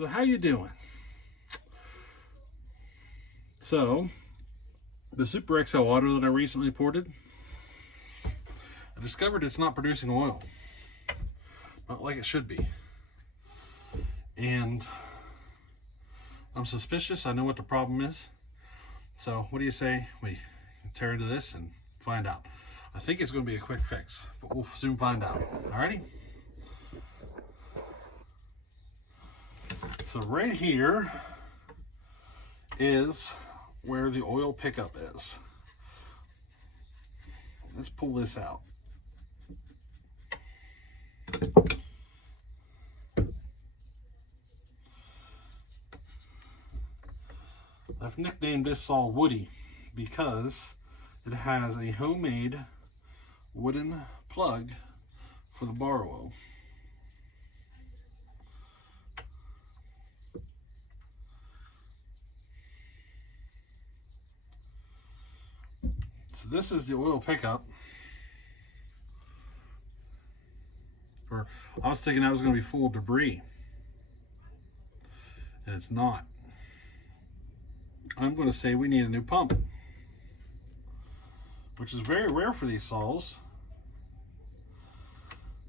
So how you doing? So the Super XL water that I recently ported, I discovered it's not producing oil. Not like it should be. And I'm suspicious. I know what the problem is. So what do you say we tear into this and find out? I think it's going to be a quick fix, but we'll soon find out. Alrighty? So right here is where the oil pickup is. Let's pull this out. I've nicknamed this saw Woody because it has a homemade wooden plug for the bar oil. So this is the oil pickup. Or I was thinking that was going to be full of debris, and it's not. I'm going to say we need a new pump, which is very rare for these saws.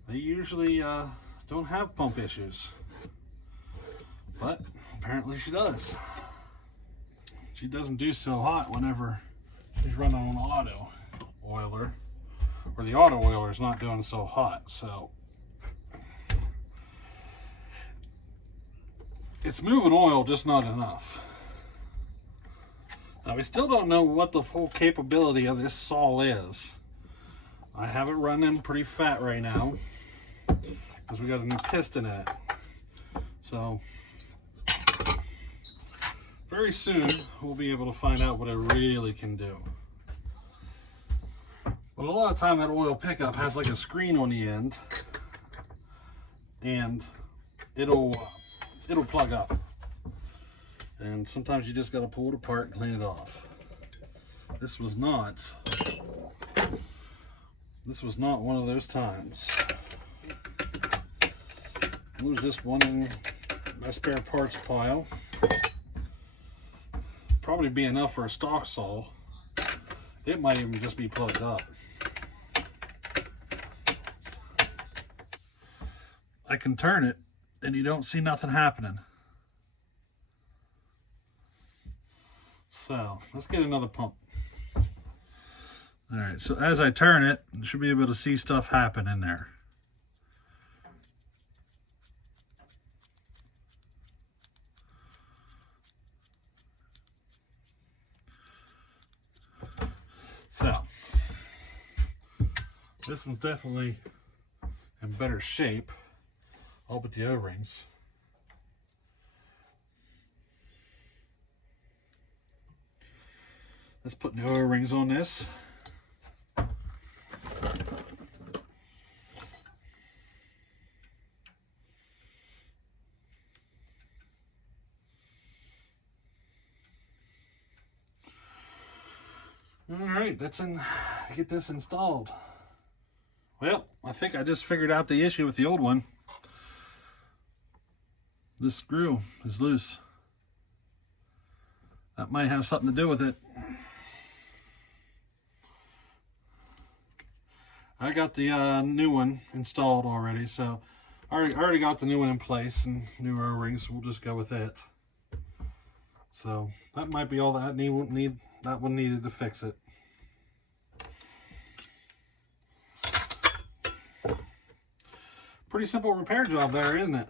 They usually don't have pump issues, but apparently she does. She doesn't do so hot whenever she's running on an auto oiler, or the auto oiler is not doing so hot. So it's moving oil, just not enough. Now we still don't know what the full capability of this saw is. I have it running pretty fat right now because we got a new piston in it. So very soon we'll be able to find out what it really can do. But a lot of time that oil pickup has like a screen on the end, and it'll plug up. And sometimes you just got to pull it apart and clean it off. This was not one of those times. It was just one in my spare parts pile. Probably be enough for a stock saw. It might even just be plugged up. I can turn it and you don't see nothing happening. So let's get another pump. All right, so as I turn it, you should be able to see stuff happen in there. So this one's definitely in better shape, all but the O-rings. Let's put new O-rings on this. All right, get this installed. Well, I think I just figured out the issue with the old one. This screw is loose. That might have something to do with it. I got the new one installed already, so I already got the new one in place and new O-rings, so we'll just go with it. So that might be all that that one needed to fix it. Pretty simple repair job there, isn't it?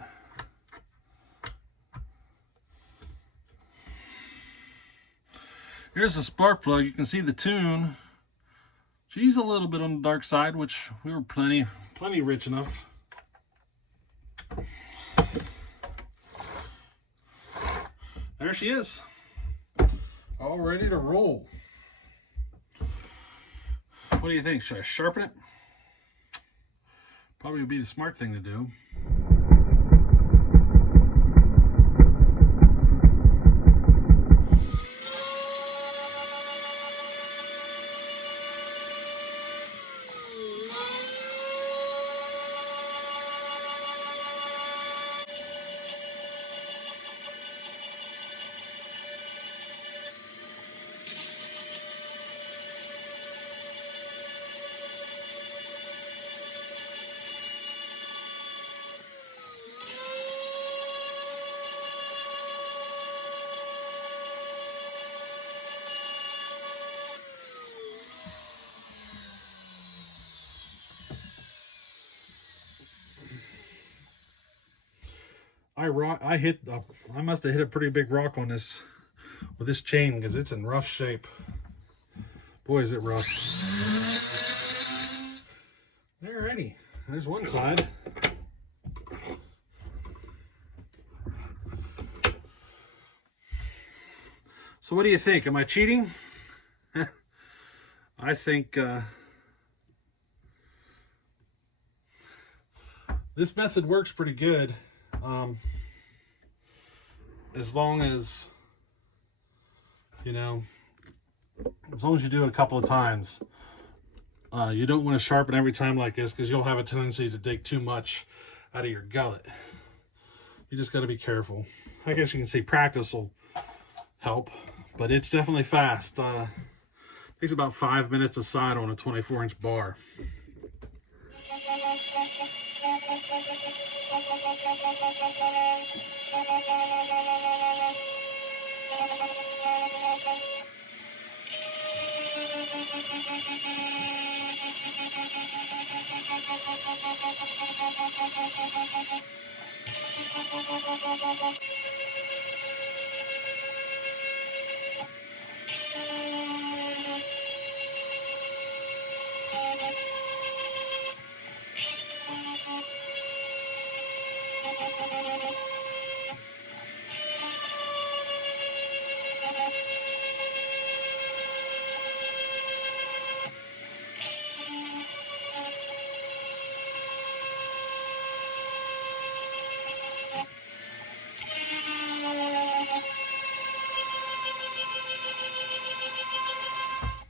Here's the spark plug. You can see the tune. She's a little bit on the dark side, which we were plenty rich enough. There she is, all ready to roll. What do you think? Should I sharpen it? Probably would be the smart thing to do. I must have hit a pretty big rock on this with this chain, because it's in rough shape. Boy, is it rough. Alrighty, there's one side. So what do you think? Am I cheating? I think this method works pretty good, as long as, you know, as long as you do it a couple of times. You don't want to sharpen every time like this, because you'll have a tendency to dig too much out of your gullet. You just got to be careful. I guess you can see practice will help, but it's definitely fast. Takes about 5 minutes a side on a 24-inch bar.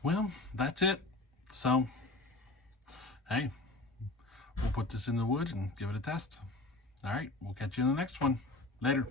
Well, that's it. So, hey, we'll put this in the wood and give it a test. All right, we'll catch you in the next one. Later.